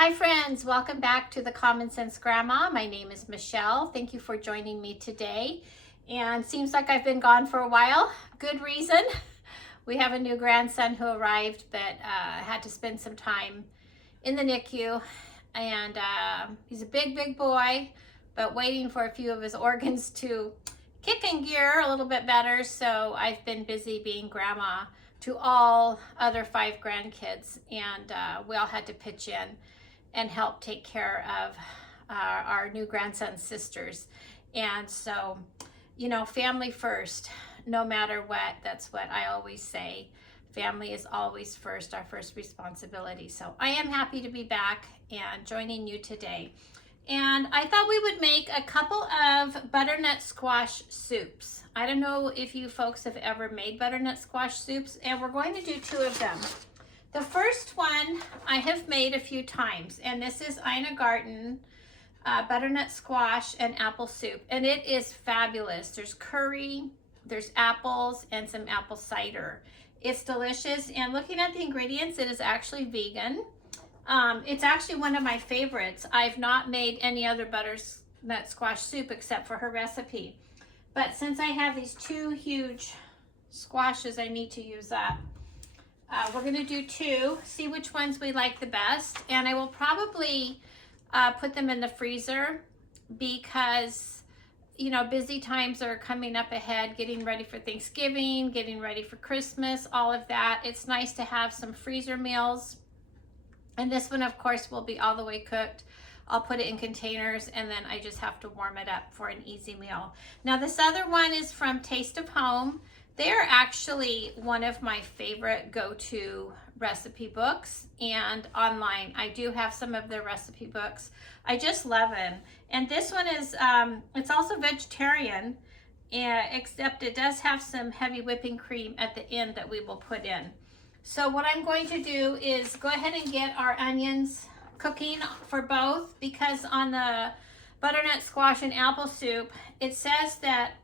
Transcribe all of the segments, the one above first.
Hi friends, welcome back to the Common Sense Grandma. My name is Michelle. Thank you for joining me today. And seems like I've been gone for a while. Good reason. We have a new grandson who arrived but had to spend some time in the NICU. And he's a big boy, but waiting for a few of his organs to kick in gear a little bit better. So I've been busy being grandma to all other 5 grandkids, and we all had to pitch in and help take care of our new grandson's sisters. And so, you know, family first, no matter what. That's what I always say. Family is always first, our first responsibility. So I am happy to be back and joining you today. And I thought we would make a couple of butternut squash soups. I don't know if you folks have ever made butternut squash soups, and we're going to do 2 of them. The first one I have made a few times, and this is Ina Garten Butternut Squash and Apple Soup, and it is fabulous. There's curry, there's apples, and some apple cider. It's delicious, and looking at the ingredients, it is actually vegan. It's actually one of my favorites. I've not made any other butternut squash soup except for her recipe. But since I have these 2 huge squashes I need to use up, we're going to do 2, see which ones we like the best. And I will probably put them in the freezer because, you know, busy times are coming up ahead, getting ready for Thanksgiving, getting ready for Christmas, all of that. It's nice to have some freezer meals. And this one, of course, will be all the way cooked. I'll put it in containers, and then I just have to warm it up for an easy meal. Now, this other one is from Taste of Home. They're actually one of my favorite go-to recipe books, and online. I do have some of their recipe books. I just love them. And this one is, it's also vegetarian, except it does have some heavy whipping cream at the end that we will put in. So what I'm going to do is go ahead and get our onions cooking for both, because on the butternut squash and apple soup, it says that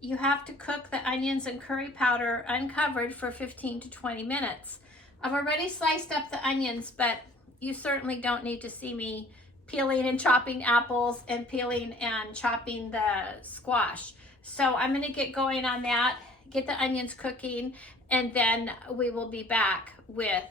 you have to cook the onions and curry powder uncovered for 15 to 20 minutes. I've already sliced up the onions, but you certainly don't need to see me peeling and chopping apples and peeling and chopping the squash. So I'm going to get going on that, get the onions cooking, and then we will be back with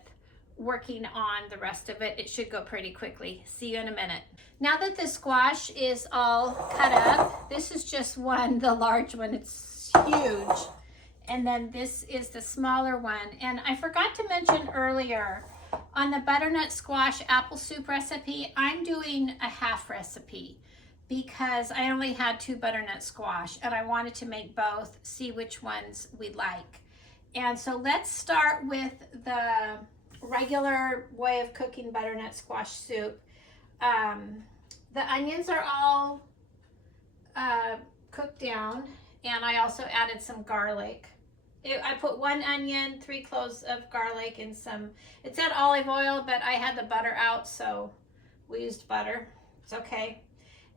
working on the rest of it. It should go pretty quickly. See you in a minute. Now that the squash is all cut up, this is just one, the large one. It's huge. And then this is the smaller one. And I forgot to mention earlier, on the butternut squash apple soup recipe, I'm doing a half recipe because I only had 2 butternut squash and I wanted to make both, see which ones we like. And so let's start with the regular way of cooking butternut squash soup. The onions are all cooked down, and I also added some garlic. I put 1 onion, 3 cloves of garlic, and some, it said olive oil, but I had the butter out, so we used butter. It's okay.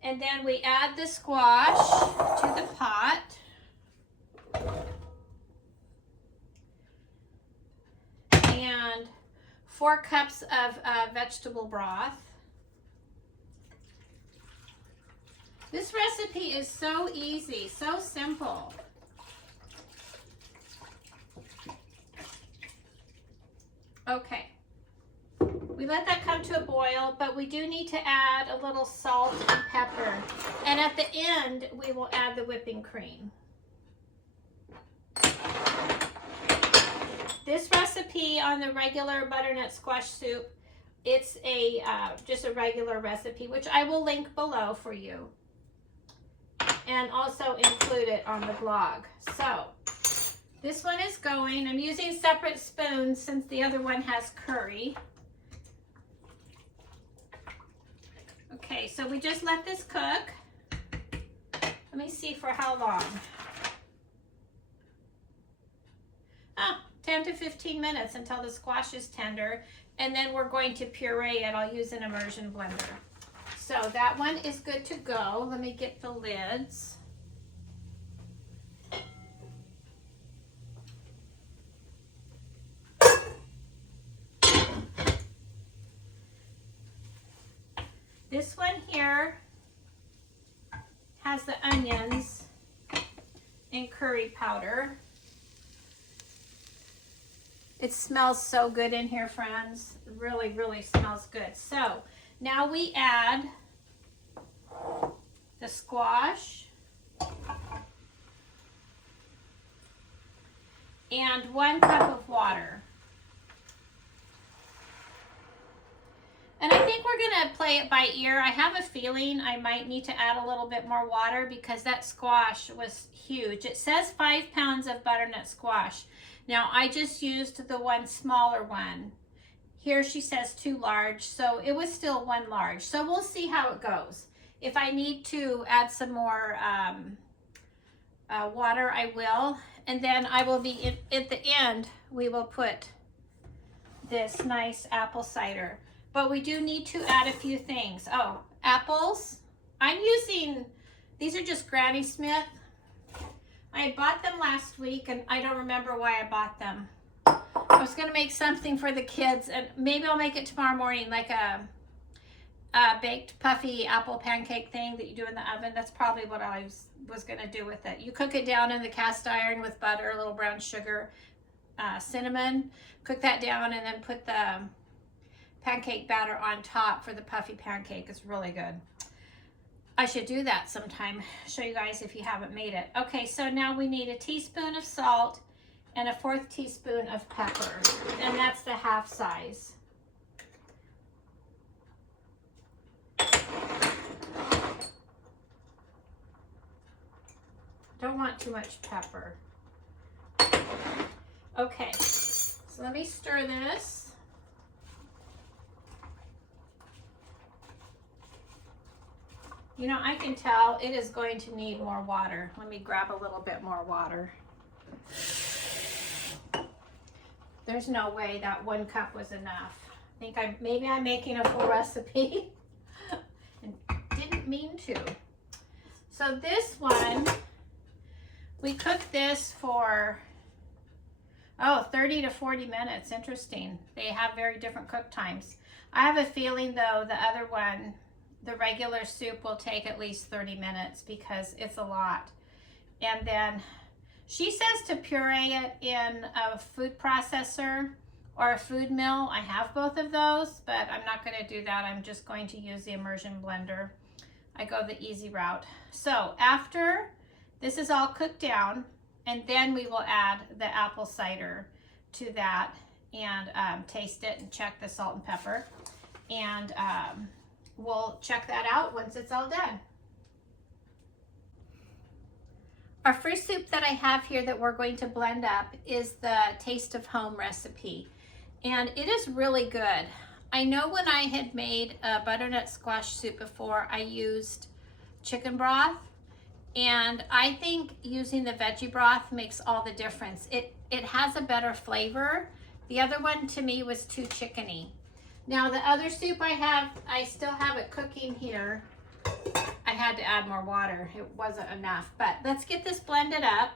And then we add the squash to the pot. And 4 cups of vegetable broth. This recipe is so easy, so simple. Okay, we let that come to a boil, but we do need to add a little salt and pepper. And at the end, we will add the whipping cream. This recipe on the regular butternut squash soup, it's a just a regular recipe, which I will link below for you, and also include it on the blog. So this one is going, I'm using separate spoons since the other one has curry. Okay, so we just let this cook. Let me see for how long. 10 to 15 minutes until the squash is tender, and then we're going to puree it. I'll use an immersion blender. So that one is good to go. Let me get the lids. This one here has the onions and curry powder. It smells so good in here, friends. It really, really smells good. So now we add the squash and 1 cup of water. And I think we're gonna play it by ear. I have a feeling I might need to add a little bit more water because that squash was huge. It says 5 pounds of butternut squash. Now I just used the one smaller one. Here she says 2 large, so it was still 1 large. So we'll see how it goes. If I need to add some more water, I will. And then I will be, at the end, we will put this nice apple cider. But we do need to add a few things. Oh, apples. I'm using, these are just Granny Smith. I bought them last week and I don't remember why I bought them. I was gonna make something for the kids and maybe I'll make it tomorrow morning, like a baked puffy apple pancake thing that you do in the oven. That's probably what I was gonna do with it. You cook it down in the cast iron with butter, a little brown sugar, cinnamon. Cook that down and then put the pancake batter on top for the puffy pancake. It's really good. I should do that sometime. Show you guys if you haven't made it. Okay, so now we need a teaspoon of salt and a 1/4 teaspoon of pepper, and that's the half size. Don't want too much pepper. Okay, so let me stir this. You know, I can tell it is going to need more water. Let me grab a little bit more water. There's no way that 1 cup was enough. I think maybe I'm making a full recipe and didn't mean to. So this one, we cooked this for, 30 to 40 minutes. Interesting. They have very different cook times. I have a feeling though the other one, the regular soup, will take at least 30 minutes because it's a lot. And then she says to puree it in a food processor or a food mill. I have both of those, but I'm not going to do that. I'm just going to use the immersion blender. I go the easy route. So after this is all cooked down, and then we will add the apple cider to that and taste it and check the salt and pepper. And we'll check that out once it's all done. Our first soup that I have here that we're going to blend up is the Taste of Home recipe. And it is really good. I know when I had made a butternut squash soup before, I used chicken broth. And I think using the veggie broth makes all the difference. It has a better flavor. The other one to me was too chickeny. Now the other soup I still have it cooking here. I had to add more water. It wasn't enough, but let's get this blended up.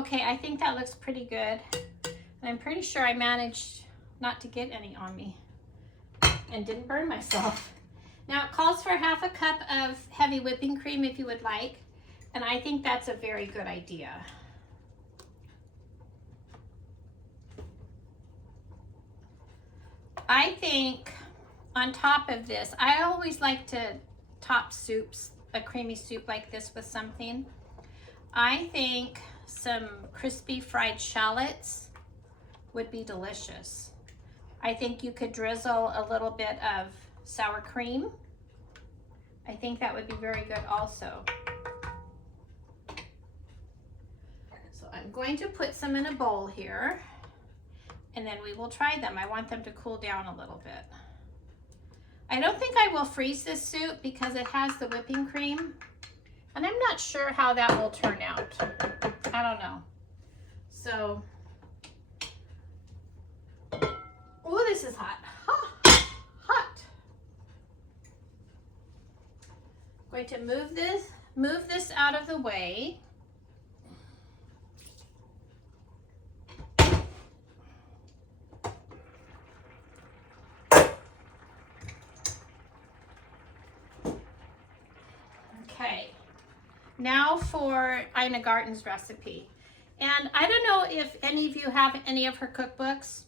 Okay, I think that looks pretty good. And I'm pretty sure I managed not to get any on me and didn't burn myself. Now it calls for 1/2 cup of heavy whipping cream if you would like. And I think that's a very good idea. I think on top of this, I always like to top soups, a creamy soup like this with something. I think some crispy fried shallots would be delicious. I think you could drizzle a little bit of sour cream. I think that would be very good also. So I'm going to put some in a bowl here, and then we will try them. I want them to cool down a little bit. I don't think I will freeze this soup because it has the whipping cream, and I'm not sure how that will turn out. I don't know. So, oh, this is hot. Hot. I'm going to move this out of the way. Okay, now for Ina Garten's recipe. And I don't know if any of you have any of her cookbooks.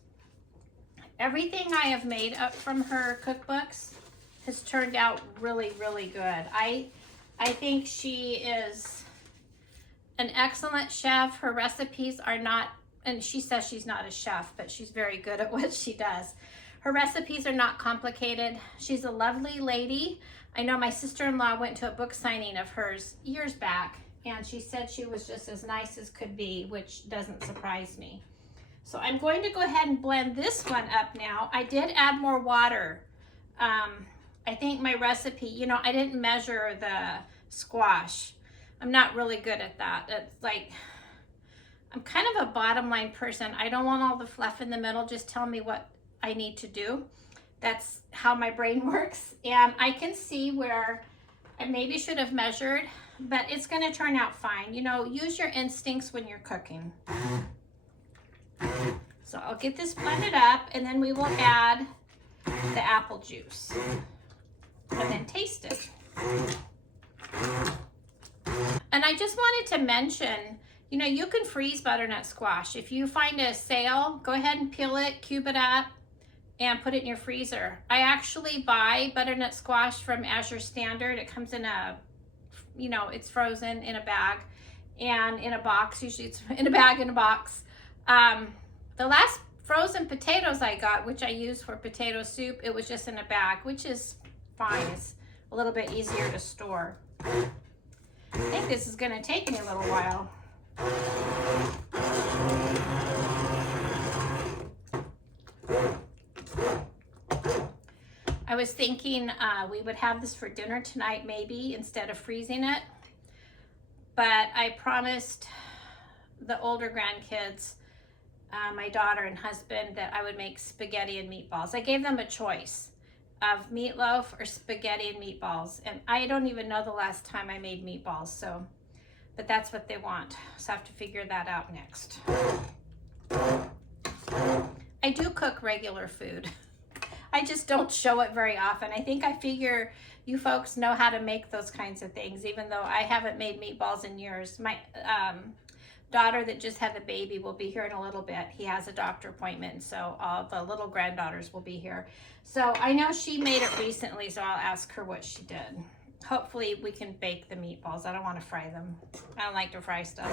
Everything I have made up from her cookbooks has turned out really, really good. I think she is an excellent chef. Her recipes are not, and she says she's not a chef, but she's very good at what she does. Her recipes are not complicated. She's a lovely lady. I know my sister-in-law went to a book signing of hers years back, and she said she was just as nice as could be, which doesn't surprise me. So I'm going to go ahead and blend this one up now. I did add more water. I think my recipe, you know, I didn't measure the squash. I'm not really good at that. It's like, I'm kind of a bottom line person. I don't want all the fluff in the middle. Just tell me what I need to do. That's how my brain works. And I can see where I maybe should have measured, but it's gonna turn out fine. You know, use your instincts when you're cooking. So I'll get this blended up, and then we will add the apple juice and then taste it. And I just wanted to mention, you know, you can freeze butternut squash. If you find a sale, go ahead and peel it, cube it up, and put it in your freezer. I actually buy butternut squash from Azure Standard. It comes in a, you know, it's frozen in a bag and in a box. Usually it's in a bag in a box. The last frozen potatoes I got, which I use for potato soup, it was just in a bag, which is fine. It's a little bit easier to store. I think this is gonna take me a little while. I was thinking we would have this for dinner tonight maybe instead of freezing it, but I promised the older grandkids, my daughter and husband, that I would make spaghetti and meatballs. I gave them a choice of meatloaf or spaghetti and meatballs, and I don't even know the last time I made meatballs, so, but that's what they want, so I have to figure that out next. I do cook regular food. I just don't show it very often. I think I figure you folks know how to make those kinds of things, even though I haven't made meatballs in years. My daughter that just had the baby will be here in a little bit. He has a doctor appointment, so all the little granddaughters will be here. So I know she made it recently, so I'll ask her what she did. Hopefully we can bake the meatballs. I don't want to fry them. I don't like to fry stuff.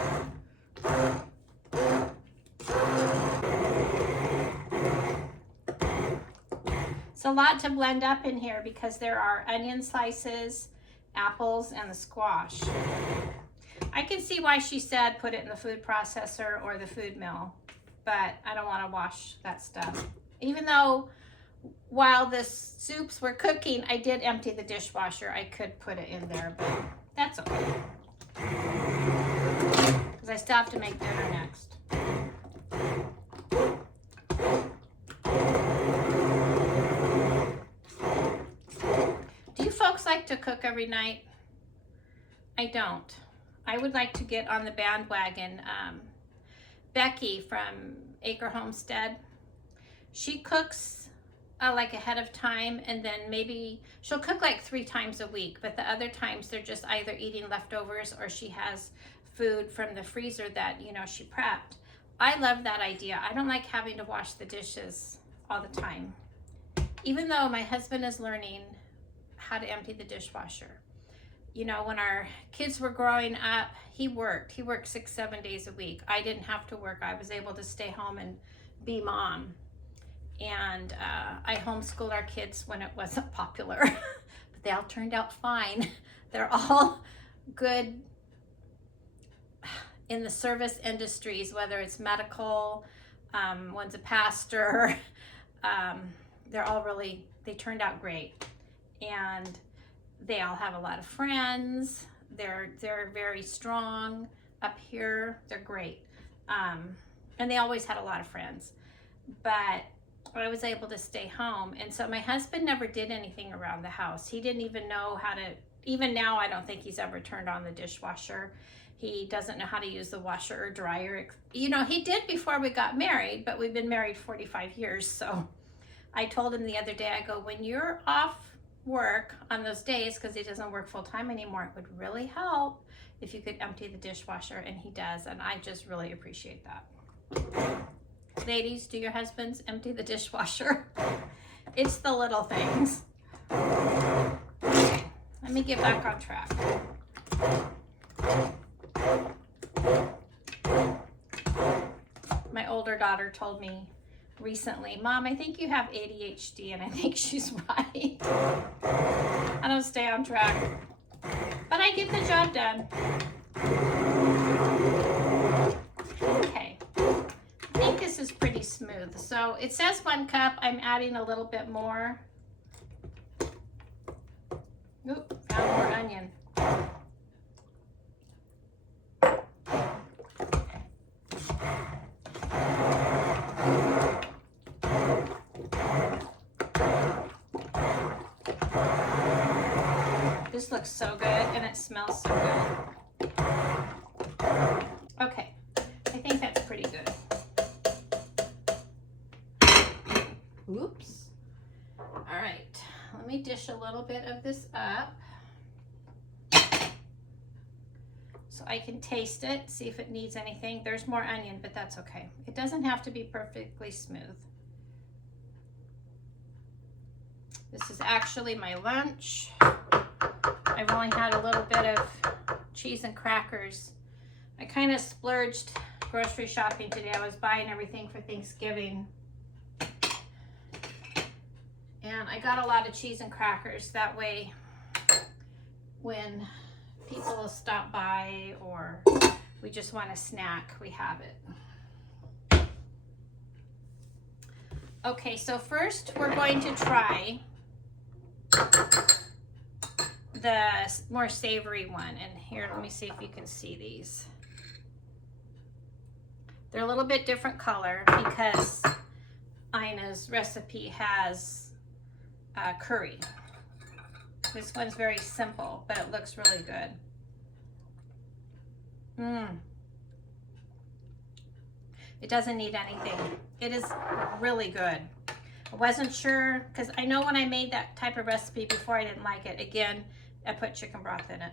It's a lot to blend up in here because there are onion slices, apples, and the squash. I can see why she said put it in the food processor or the food mill, but I don't want to wash that stuff. Even though while the soups were cooking, I did empty the dishwasher. I could put it in there, but that's okay. Because I still have to make dinner next. Do you folks like to cook every night? I don't. I would like to get on the bandwagon. Becky from Acre Homestead, she cooks like ahead of time, and then maybe she'll cook like 3 times a week, but the other times they're just either eating leftovers or she has food from the freezer that, you know, she prepped. I love that idea. I don't like having to wash the dishes all the time. Even though my husband is learning how to empty the dishwasher. You know, when our kids were growing up, he worked 6-7 days a week. I didn't have to work. I was able to stay home and be mom. And I homeschooled our kids when it wasn't popular, but they all turned out fine. They're all good in the service industries, whether it's medical, one's a pastor. They're all really, they turned out great. And they all have a lot of friends. They're very strong up here. They're great. And they always had a lot of friends. But I was able to stay home. And so my husband never did anything around the house. He didn't even know how to, even now I don't think he's ever turned on the dishwasher. He doesn't know how to use the washer or dryer. You know, he did before we got married, but we've been married 45 years. So I told him the other day, I go, when you're off work on those days, because he doesn't work full time anymore, it would really help if you could empty the dishwasher, and he does, and I just really appreciate that. Ladies, do your husbands empty the dishwasher? It's the little things. Okay, let me get back on track. My older daughter told me recently, Mom, I think you have ADHD, and I think she's right. I don't stay on track, but I get the job done. Okay, I think this is pretty smooth. So it says 1 cup. I'm adding a little bit more. Oop, found more onion. This looks so good, and it smells so good. Okay, I think that's pretty good. Oops. All right, let me dish a little bit of this up so I can taste it, see if it needs anything. There's more onion, but that's okay. It doesn't have to be perfectly smooth. This is actually my lunch. I've only had a little bit of cheese and crackers. I kind of splurged grocery shopping today. I was buying everything for Thanksgiving. And I got a lot of cheese and crackers. That way, when people will stop by or we just want a snack, we have it. Okay, so first we're going to try the more savory one. And here, let me see if you can see these. They're a little bit different color because Ina's recipe has curry. This one's very simple, but it looks really good. It doesn't need anything. It is really good. I wasn't sure, because I know when I made that type of recipe before, I didn't like it. Again, I put chicken broth in it,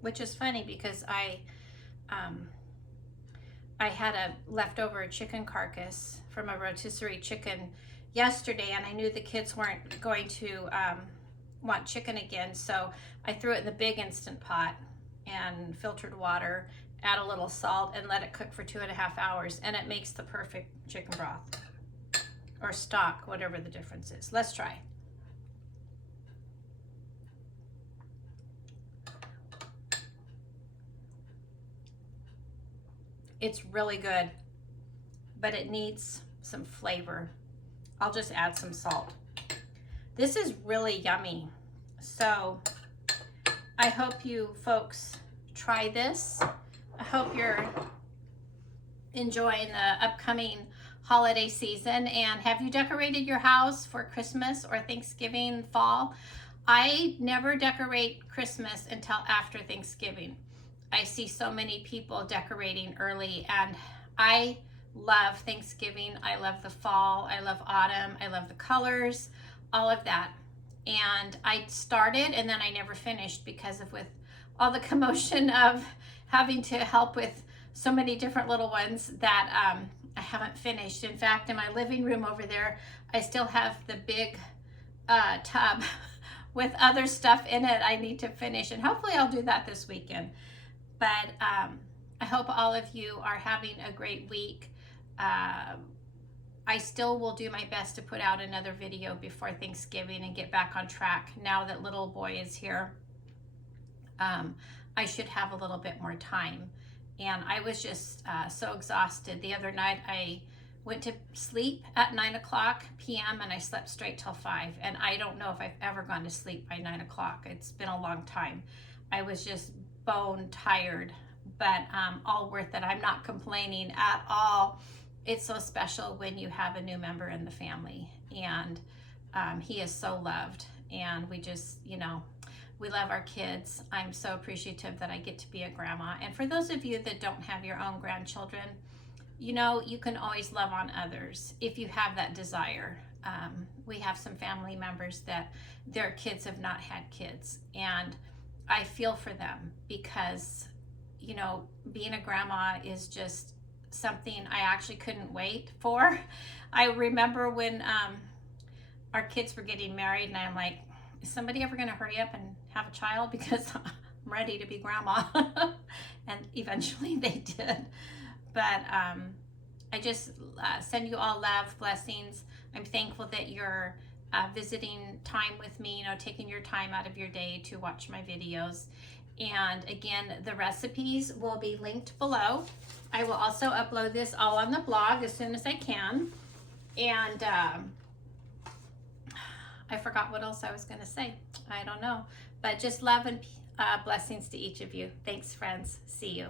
which is funny because I had a leftover chicken carcass from a rotisserie chicken yesterday, and I knew the kids weren't going to want chicken again, so I threw it in the big Instant Pot and filtered water, add a little salt, and let it cook for 2.5 hours, and it makes the perfect chicken broth or stock, whatever the difference is. Let's try. It's really good, but it needs some flavor. I'll just add some salt. This is really yummy. So I hope you folks try this. I hope you're enjoying the upcoming holiday season. And have you decorated your house for Christmas or Thanksgiving, fall? I never decorate Christmas until after Thanksgiving. I see so many people decorating early, and I love Thanksgiving. I love the fall. I love autumn. I love the colors, all of that. And I started and then I never finished because of with all the commotion of having to help with so many different little ones that I haven't finished. In fact, in my living room over there, I still have the big tub with other stuff in it I need to finish, and hopefully I'll do that this weekend. But I hope all of you are having a great week. I still will do my best to put out another video before Thanksgiving and get back on track. Now that little boy is here, I should have a little bit more time. And I was just so exhausted. The other night I went to sleep at 9 o'clock p.m. and I slept straight till 5. And I don't know if I've ever gone to sleep by 9 o'clock. It's been a long time. I was just bone tired, but all worth it. I'm not complaining at all. It's so special when you have a new member in the family, and he is so loved, and we just, you know, we love our kids. I'm so appreciative that I get to be a grandma. And for those of you that don't have your own grandchildren, you know, you can always love on others if you have that desire. We have some family members that their kids have not had kids, and I feel for them because, you know, being a grandma is just something I actually couldn't wait for. I remember when our kids were getting married, and I'm like, is somebody ever going to hurry up and have a child, because I'm ready to be grandma. And eventually they did. But I just send you all love, blessings. I'm thankful that you're visiting time with me, you know, taking your time out of your day to watch my videos. And again, the recipes will be linked below. I will also upload this all on the blog as soon as I can. And I forgot what else I was going to say. I don't know. But just love and blessings to each of you. Thanks, friends. See you.